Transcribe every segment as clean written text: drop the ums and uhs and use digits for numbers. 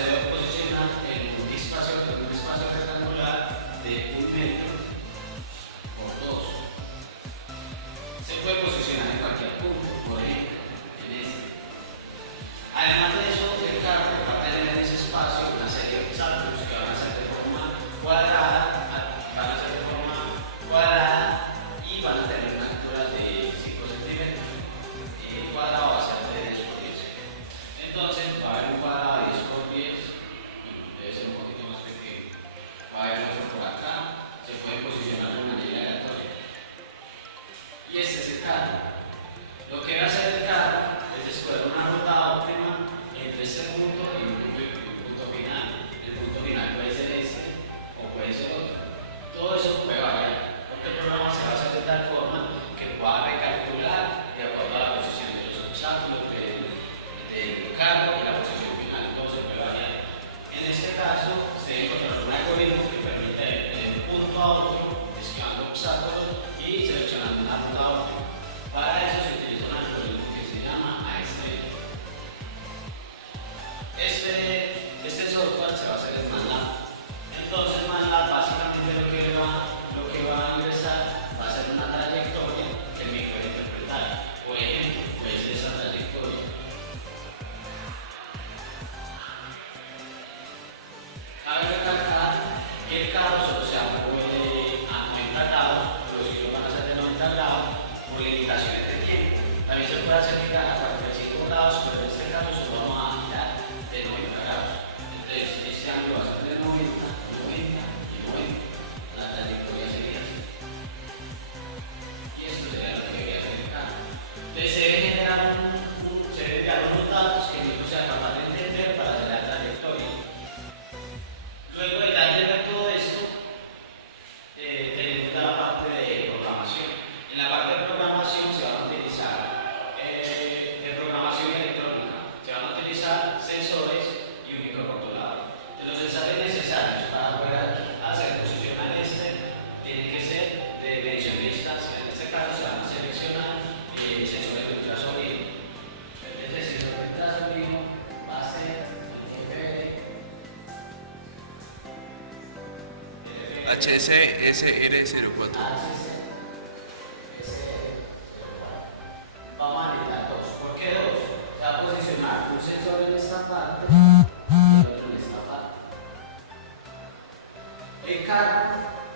se debe posicionar en un espacio rectangular de 1 metro por 2. Se puede posicionar en cualquier punto, por ejemplo, en este. Además de eso, el carro va a tener en ese espacio una serie de obstáculos que van a ser de forma cuadrada, y van a tener una altura de 5 centímetros. El cuadrado va a ser de 10 por 10. Entonces va a haber un cuadrado de 10 por 10 y debe ser un poquito más pequeño. Va a haber otro por acá, se puede posicionar de manera aleatoria. Y este es el carro. Lo que va a hacer el carro es escoger una ruta óptima entre este punto y un punto final. El punto final puede ser este o puede ser otro. Todo eso puede variar, porque el programa se va a hacer de tal forma que pueda recalcular de acuerdo a la posición de los obstáculos del carro y la posición final. Todo se puede variar. En este caso, se debe encontrar un algoritmo que permite ir de un punto a otro, esquivando obstáculos y seleccionando una ruta óptima. Para eso se utiliza un algoritmo que se llama AESTEL. Este software se va a hacer en MATLAB. Entonces MATLAB básicamente lo que va a ingresar va a ser una trayectoria que me puede interpretar. Por ejemplo, pues esa trayectoria. Cabe recalcar que el carro solo se mueve a 90 grados, los giros van a ser de 90 grados por limitaciones de tiempo. También se puede hacer girar a 45 grados, pero en este caso solo vamos a girar de 90 grados. Entonces, este ángulo va a ser de 90, 90 y 90. La trayectoria sería así. Y esto sería lo que debería hacer el carro. Entonces, se debe enviar unos datos que el mismo sea capaz de entender para hacer la trayectoria. Luego de ya llegar todo esto, tenemos la parte de programación. En la parte de programación se van a utilizar de programación electrónica. Se van a utilizar sensores y un microcontrolador. De los sensores necesarios para poder hacer posicionar tienen que ser de medición de distancia. En este caso se van a seleccionar sensores de ultrasonido. Entonces, el sensor de ultrasonido va a ser HSSR04. Vamos a necesitar dos. ¿Por qué dos? Se va a posicionar un sensor en esta parte y el otro en esta parte. El carro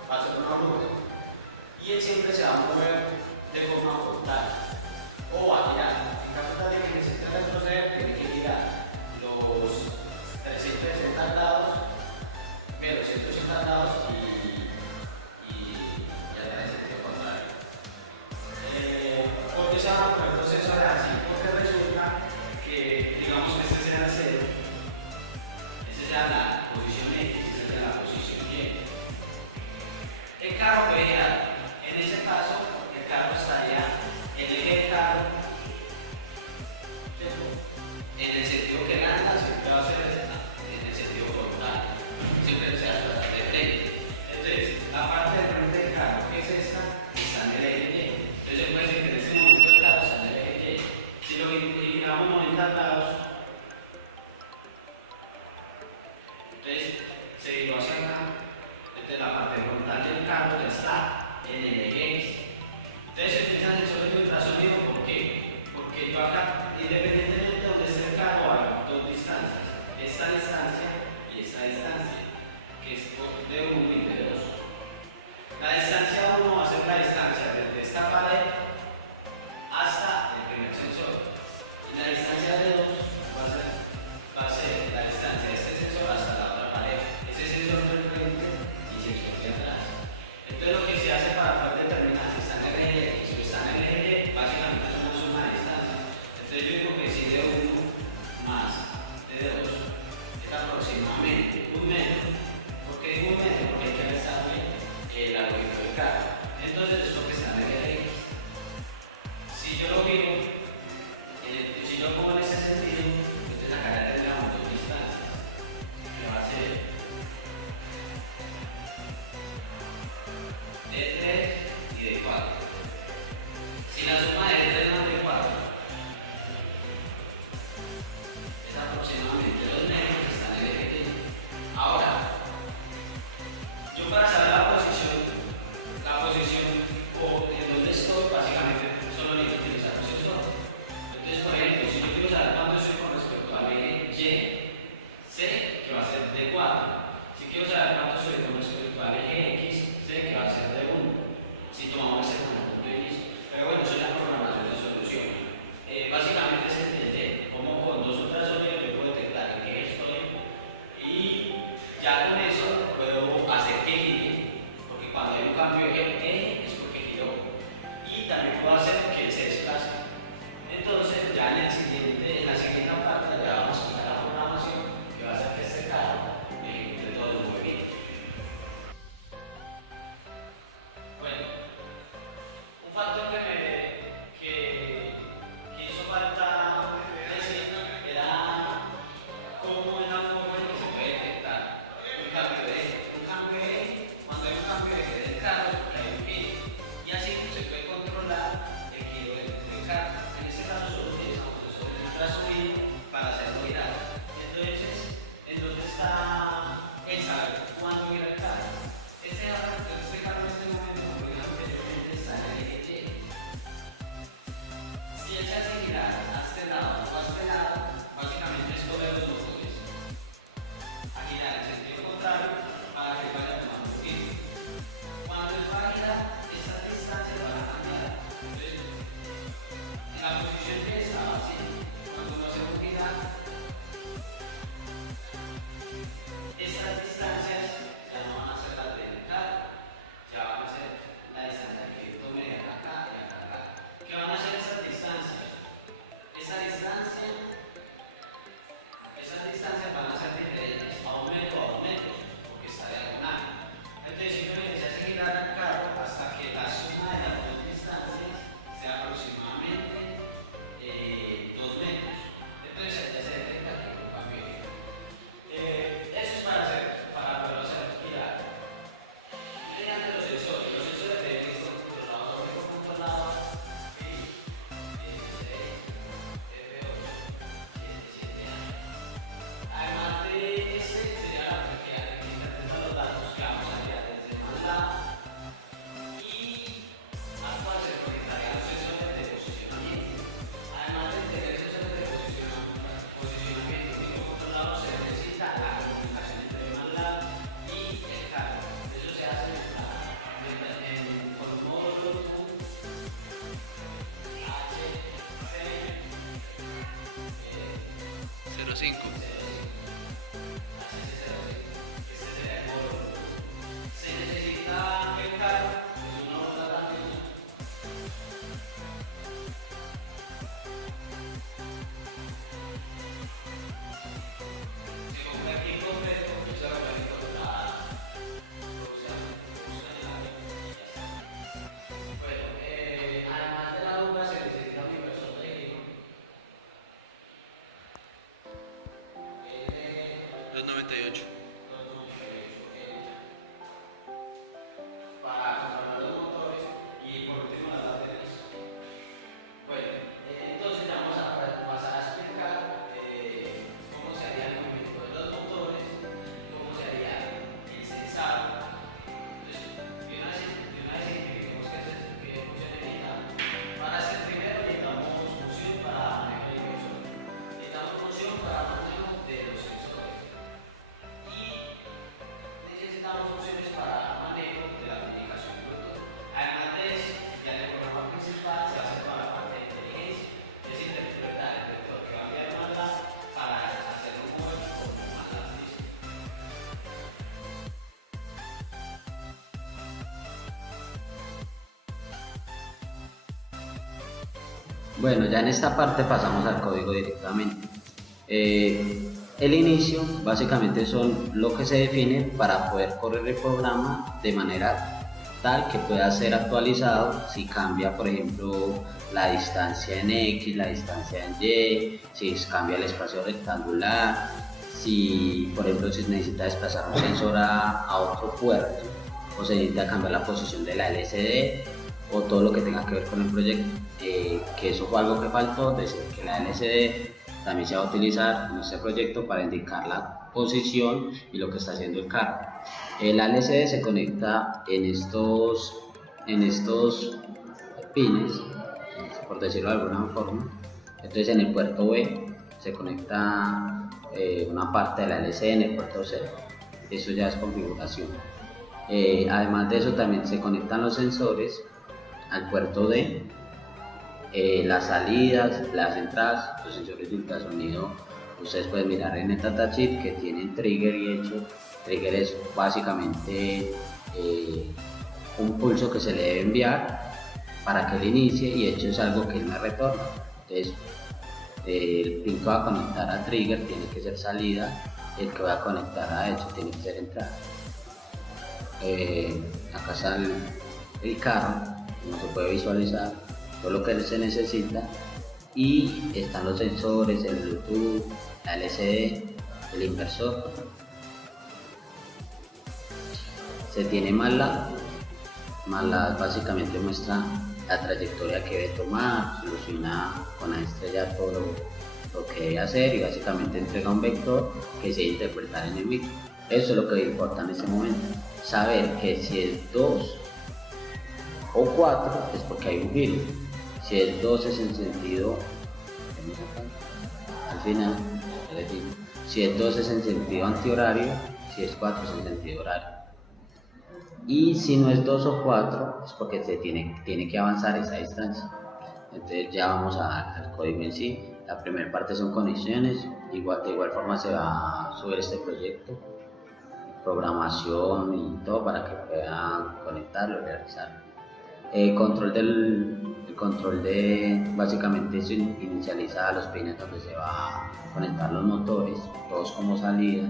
va a ser una rueda y él siempre se va a mover de forma frontal o va a girar. En caso tal de que necesite retroceder, tiene que girar los 360 grados, pero 180 grados y atrás HC05. Se necesita el carro, es una onda también. Se compra aquí en completo, y se lo pueden encontrar funcionalidad y ya está. Bueno, además de la lumbre se necesita un inversor técnico. Los 98. Para controlar los motores y por último las baterías. Bueno, entonces ya vamos a pasar a explicar cómo se haría el movimiento de los motores, cómo se haría el sensado. Entonces, de una vez identifiquemos que función necesita. Para hacer primero necesitamos función para manejo del inversor. Necesitamos función para manejo de los sensores. Y necesitamos funciones para manejo de la comunicación Bluetooth. Además de eso, ya en el programa principal se hace toda la parte de inteligencia, es interpretar el vector que va a enviar manda para hacer un juego como manda dice. Bueno, ya en esta parte pasamos al código directamente. El inicio básicamente son lo que se define para poder correr el programa de manera tal que pueda ser actualizado si cambia, por ejemplo, la distancia en X, la distancia en Y, si cambia el espacio rectangular, si, por ejemplo, si necesita desplazar un sensor a otro puerto o se necesita cambiar la posición de la LCD o todo lo que tenga que ver con el proyecto. Que eso fue algo que faltó, decir que la LCD también se va a utilizar en este proyecto para indicar la posición y lo que está haciendo el carro. La LCD se conecta en estos pines, por decirlo de alguna forma. Entonces en el puerto B se conecta una parte de la LCD en el puerto C. Eso ya es configuración. Además de eso también se conectan los sensores al puerto D. Las salidas, las entradas, los sensores de ultrasonido, ustedes pueden mirar en el datasheet que tienen trigger y hecho. Trigger es básicamente un pulso que se le debe enviar para que él inicie y hecho es algo que él me retorna. Entonces, el pin que va a conectar a trigger tiene que ser salida, el que va a conectar a hecho tiene que ser entrada. Acá está el carro, como se puede visualizar. Todo lo que se necesita y están los sensores, el Bluetooth, la LCD, el inversor. Se tiene MATLAB básicamente muestra la trayectoria que debe tomar, soluciona con la estrella todo lo que debe hacer y básicamente entrega un vector que se debe interpretar en el micro. Eso es lo que importa en este momento, saber que si es 2 o 4 es porque hay un giro. Si el 2 es en sentido, al final, si el 2 es en sentido antihorario, si es 4 es en sentido horario. Y si no es 2 o 4 es porque se tiene que avanzar esa distancia. Entonces ya vamos al código en sí. La primera parte son conexiones, de igual forma se va a subir este proyecto, programación y todo para que puedan conectarlo, realizarlo. El control de básicamente se inicializa los pines donde se va a conectar los motores, todos como salida.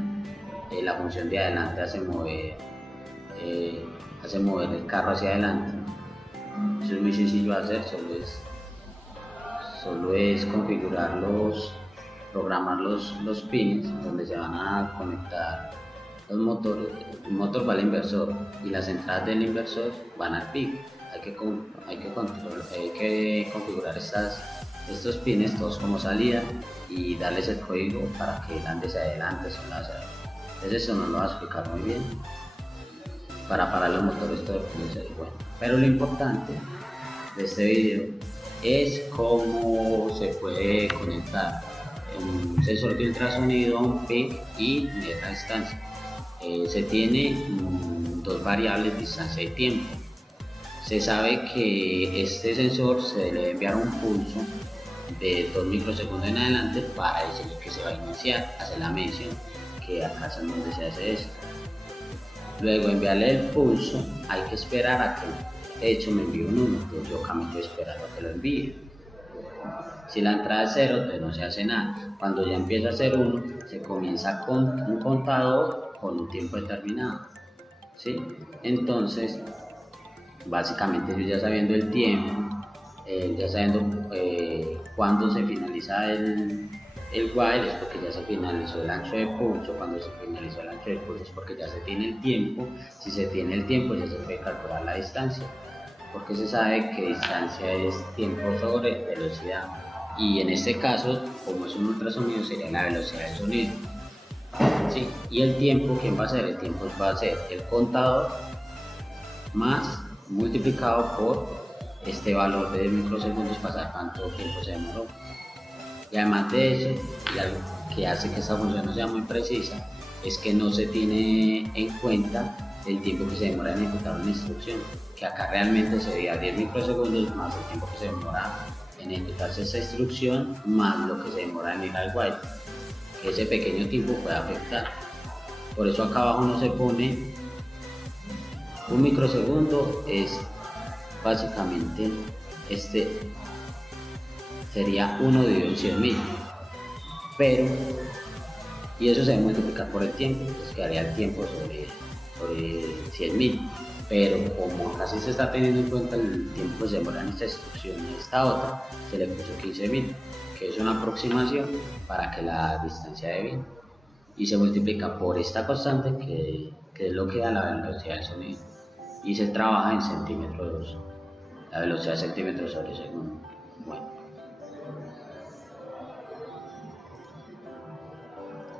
La función de adelante hace mover el carro hacia adelante. Eso es muy sencillo de hacer, solo es programar los pines donde se van a conectar los motores. El motor va al inversor y las entradas del inversor van al PIC. Hay que configurar estos pines todos como salida y darles el código para que ande hacia adelante. Entonces eso no lo va a explicar muy bien. Para parar los motores todo puede ser bueno. Pero lo importante de este video es cómo se puede conectar un sensor de ultrasonido a un PIC y medir la distancia. Se tiene dos variables, distancia y tiempo. Se sabe que este sensor se le debe enviar un pulso de 2 microsegundos en adelante para decir que se va a iniciar, hacer la medición, que acá es donde se hace eso. Luego enviarle el pulso, hay que esperar a que, de hecho me envíe un 1, entonces yo acá me estoy esperando a que lo envíe. Si la entrada es 0, entonces no se hace nada. Cuando ya empieza a ser 1, se comienza con un contador con un tiempo determinado, ¿sí? Entonces, básicamente yo ya sabiendo el tiempo, ya sabiendo cuándo se finaliza el while, es porque ya se finalizó el ancho de pulso. Cuando se finalizó el ancho de pulso es porque ya se tiene el tiempo. Si se tiene el tiempo, ya se puede calcular la distancia, porque se sabe que distancia es tiempo sobre velocidad, y en este caso, como es un ultrasonido, sería la velocidad del sonido, ¿sí? Y el tiempo, ¿quién va a ser? El tiempo va a ser el contador más multiplicado por este valor de microsegundos para saber cuánto tiempo se demoró. Y además de eso, y algo que hace que esta función no sea muy precisa, es que no se tiene en cuenta el tiempo que se demora en ejecutar una instrucción, que acá realmente sería 10 microsegundos más el tiempo que se demora en ejecutarse esa instrucción, más lo que se demora en ir al while, que ese pequeño tiempo puede afectar. Por eso acá abajo no se pone 1 microsegundo, es básicamente sería 1 dividido en 100.000, pero, y eso se debe multiplicar por el tiempo, pues quedaría el tiempo sobre 100.000, pero como casi se está teniendo en cuenta el tiempo que se demora en esta instrucción y esta otra, se le puso 15.000, que es una aproximación para que la distancia dé bien, y se multiplica por esta constante que es lo que da la velocidad del sonido, y se trabaja en centímetros, la velocidad de centímetros sobre segundo. Bueno,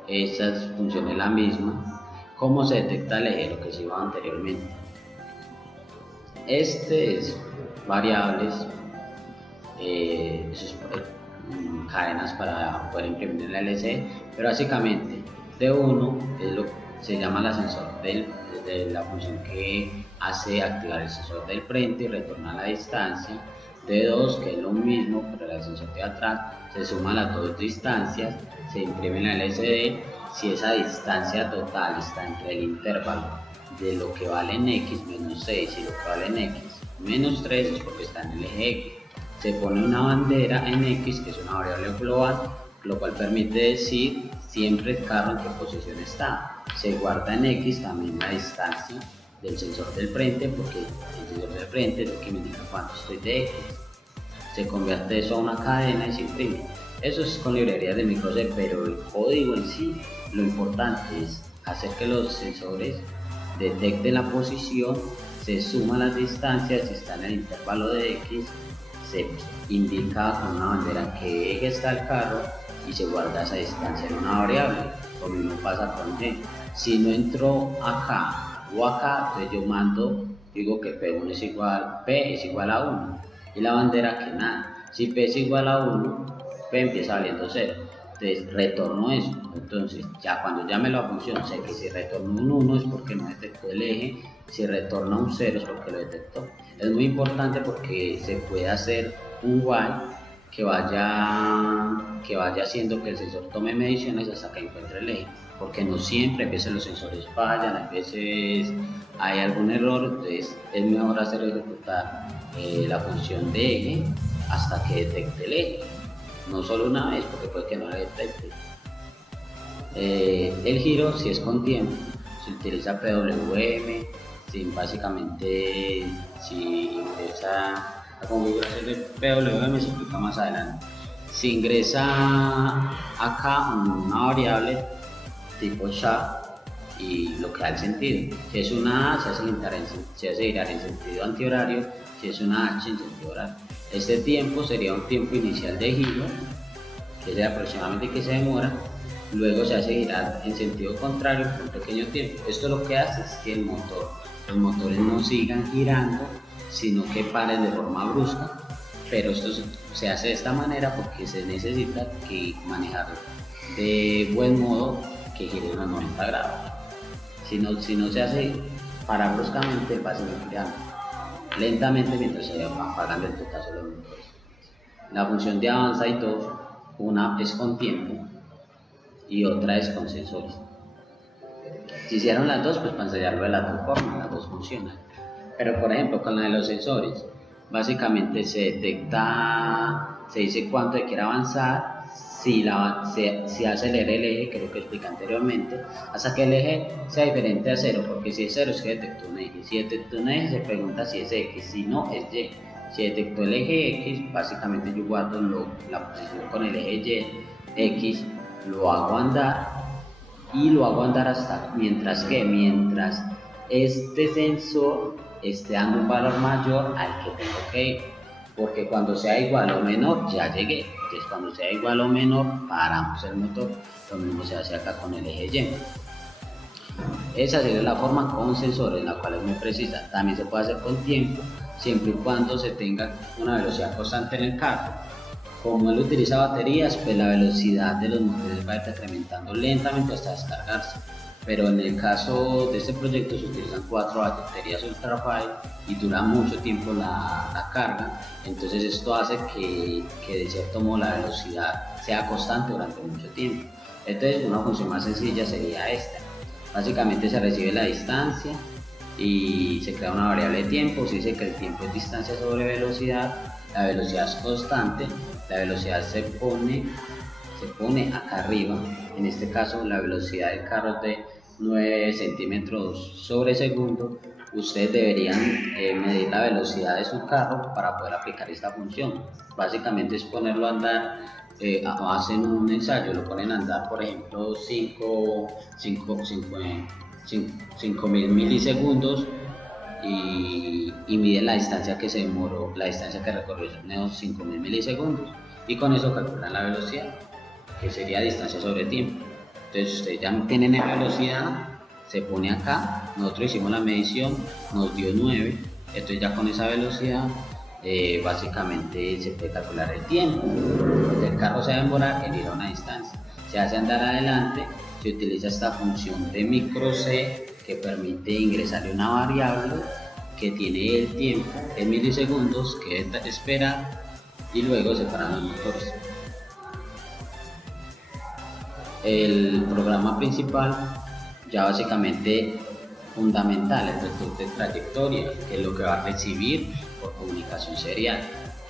esta función es la misma. ¿Cómo se detecta el eje? Lo que se iba anteriormente. Este es variables, cadenas para poder imprimir en el LCD, pero básicamente D1 es lo que se llama el ascensor de la función que hace activar el sensor del frente y retornar la distancia. D2, que es lo mismo, pero el ascensor de atrás, se suman las dos distancias, se imprime en el LCD. Si esa distancia total está entre el intervalo de lo que vale en X menos 6 y lo que vale en X menos 3, es porque está en el eje X. Se pone una bandera en X, que es una variable global, lo cual permite decir siempre el carro en qué posición está. Se guarda en X también la distancia del sensor del frente, porque el sensor del frente es lo que me indica cuánto estoy de X. Se convierte eso a una cadena y se imprime. Eso es con librerías de micro C, pero el código en sí, lo importante es hacer que los sensores detecten la posición, se suman las distancias, si está en el intervalo de X, se indica con una bandera en qué eje está el carro y se guarda esa distancia en una variable. Lo mismo pasa con Y. Si no entró acá o acá, entonces yo mando, digo que P1 es igual, P es igual a 1 y la bandera que nada. Si P es igual a 1, P empieza valiendo 0. Entonces retorno eso. Entonces ya cuando llame la función, sé que si retorno un 1 es porque no detectó el eje, si retorna un 0 es porque lo detectó. Es muy importante porque se puede hacer un while que vaya haciendo que el sensor tome mediciones hasta que encuentre el eje, porque no siempre, a veces los sensores fallan, a veces hay algún error, entonces es mejor hacer ejecutar la función de eje hasta que detecte el eje, no solo una vez, porque puede que no lo detecte. El giro, si es con tiempo, se utiliza PWM, básicamente si ingresa la configuración de PWM, se explica más adelante. Si ingresa acá una variable tipo SHA y lo que da el sentido, si es una A se hace girar en sentido antihorario, si es una H en sentido horario. Este tiempo sería un tiempo inicial de giro, que es aproximadamente que se demora, luego se hace girar en sentido contrario por un pequeño tiempo. Esto lo que hace es que los motores no sigan girando, sino que paren de forma brusca, pero esto se hace de esta manera porque se necesita que manejar de buen modo que gire unos 90 grados. Si no se hace para bruscamente, va a seguir girando lentamente mientras se va apagando el totazo de los motores. La función de avanza hay dos, una es con tiempo y otra es con sensores. Si hicieron las dos, pues para ensayarlo de las dos formas, las dos funcionan. Pero por ejemplo, con la de los sensores, básicamente se detecta, se dice cuánto quiere avanzar, si acelera el eje, que es lo que expliqué anteriormente, hasta que el eje sea diferente a cero, porque si es cero es que detectó un eje. Si detectó un eje, se pregunta si es X, si no, es Y. Si detectó el eje X, básicamente yo guardo la posición con el eje Y, X, lo hago andar y lo hago andar hasta mientras este sensor esté dando un valor mayor al que tengo que ir, porque cuando sea igual o menor ya llegué. Entonces cuando sea igual o menor paramos el motor. Lo mismo se hace acá con el eje Y. Esa sería la forma con sensores en la cual es muy precisa. También se puede hacer con tiempo, siempre y cuando se tenga una velocidad constante en el carro. Como él utiliza baterías, pues la velocidad de los motores va a ir incrementando lentamente hasta descargarse. Pero en el caso de este proyecto se utilizan 4 baterías ultrafire y dura mucho tiempo la carga. Entonces esto hace que de cierto modo la velocidad sea constante durante mucho tiempo. Entonces una función más sencilla sería esta. Básicamente se recibe la distancia y se crea una variable de tiempo. Se dice que el tiempo es distancia sobre velocidad. La velocidad es constante, la velocidad se pone acá arriba. En este caso la velocidad del carro es de 9 centímetros sobre segundo. Ustedes deberían medir la velocidad de su carro para poder aplicar esta función. Básicamente es ponerlo a andar, hacen un ensayo, lo ponen a andar por ejemplo 5.000 milisegundos y miden la distancia que se demoró, la distancia que recorrió en esos 5.000 milisegundos, y con eso calculan la velocidad, que sería distancia sobre tiempo. Entonces ustedes ya tienen la velocidad, se pone acá, nosotros hicimos la medición, nos dio 9, entonces ya con esa velocidad básicamente se puede calcular el tiempo. El carro se va a demorar en ir a una distancia, se hace andar adelante, se utiliza esta función de micro C que permite ingresarle una variable que tiene el tiempo en milisegundos que debe esperar y luego se paran los motores. El programa principal ya básicamente fundamental, el vector de trayectoria, que es lo que va a recibir por comunicación serial,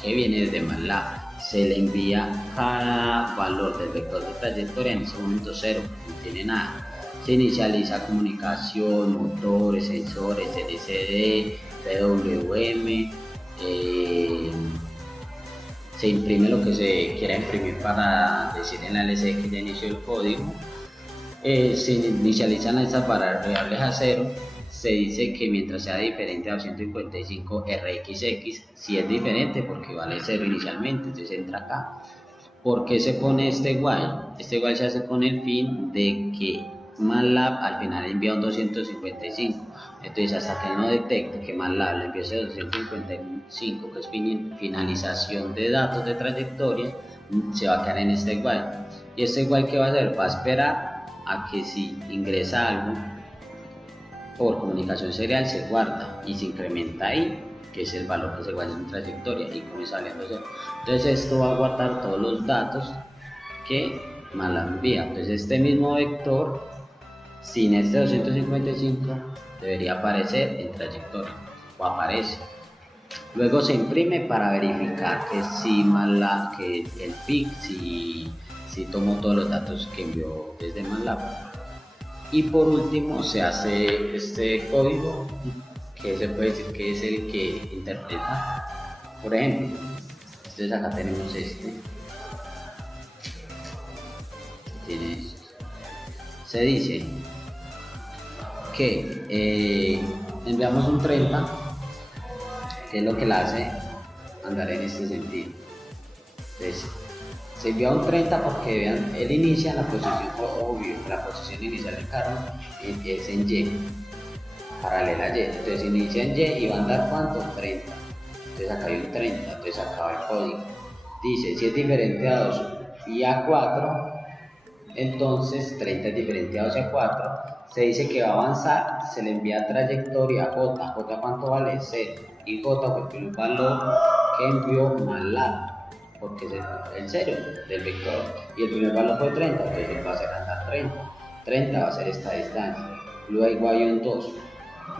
que viene desde MATLAB. Se le envía cada valor del vector de trayectoria en ese momento cero, no tiene nada. Se inicializa comunicación, motores, sensores, LCD, PWM, se imprime lo que se quiera imprimir para decir en la LCD que ya inició el código. Se inicializan esas variables a cero. Se dice que mientras sea diferente a 255 RXX, si es diferente porque vale 0 inicialmente, entonces entra acá. ¿Por qué se pone este while? Este while se hace con el fin de que MATLAB al final envía un 255, entonces hasta que él no detecte que MATLAB le envió ese 255, que es finalización de datos de trayectoria, se va a quedar en este while. Y este while, ¿qué va a hacer? Va a esperar a que si ingresa algo por comunicación serial se guarda y se incrementa ahí, que es el valor que se guarda en trayectoria, y comienza saliendo cero. Entonces esto va a guardar todos los datos que MATLAB envía. Entonces este mismo vector sin este 255 debería aparecer en trayectoria, o aparece. Luego se imprime para verificar que si MATLAB, que el PIC si tomó todos los datos que envió desde MATLAB. Y por último se hace este código, que se puede decir que es el que interpreta. Por ejemplo, entonces acá tenemos se dice que enviamos un 30, que es lo que la hace andar en este sentido. Entonces, se envía un 30 porque vean, él inicia la posición, obvio, la posición inicial del carro es en Y, paralela a Y. Entonces inicia en Y y va a andar ¿cuánto? 30. Entonces acá hay un 30, entonces acá va el código. Dice, si es diferente a 2 y a 4, entonces 30 es diferente a 2 y a 4. Se dice que va a avanzar, se le envía trayectoria J. ¿J cuánto vale? 0. Y J fue el valor que envió MATLAB. porque es el 0 del vector, y el primer valor fue 30, entonces él va a hacer andar 30. 30 va a ser esta distancia. Luego hay un 2.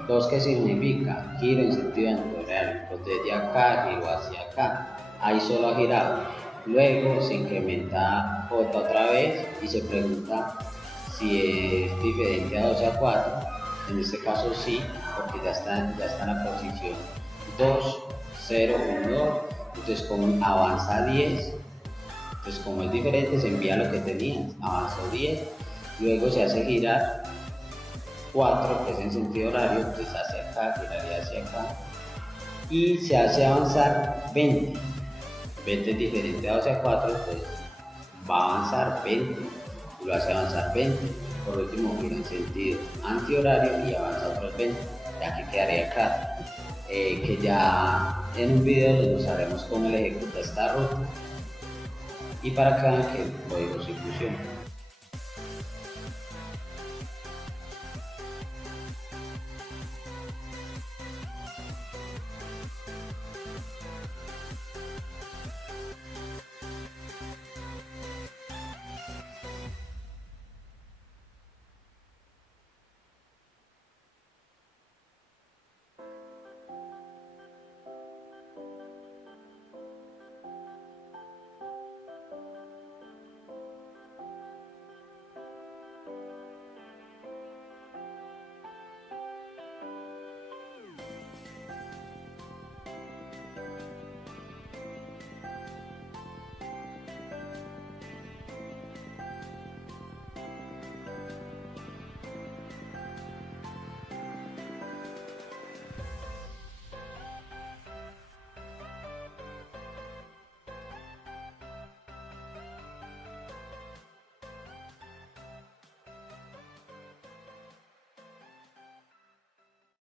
2 que significa giro en sentido antihorario, pues desde acá giro hacia acá, ahí solo ha girado. Luego se incrementa J otra vez y se pregunta si es diferente a 12 a 4, en este caso sí, porque ya está en la posición 2, 0, 1, 2, entonces como avanza 10, entonces como es diferente se envía lo que tenías, avanzó 10, luego se hace girar 4, que es en sentido horario, entonces hacia acá, giraría hacia acá, y se hace avanzar 20. 20 es diferente a 12 a 4, entonces va a avanzar 20, y lo hace avanzar 20. Por último, gira en sentido antihorario y avanza otros 20. Ya que quedaría claro que ya en un video les mostraremos cómo él ejecuta esta ruta, y para que vean que el código sí funciona.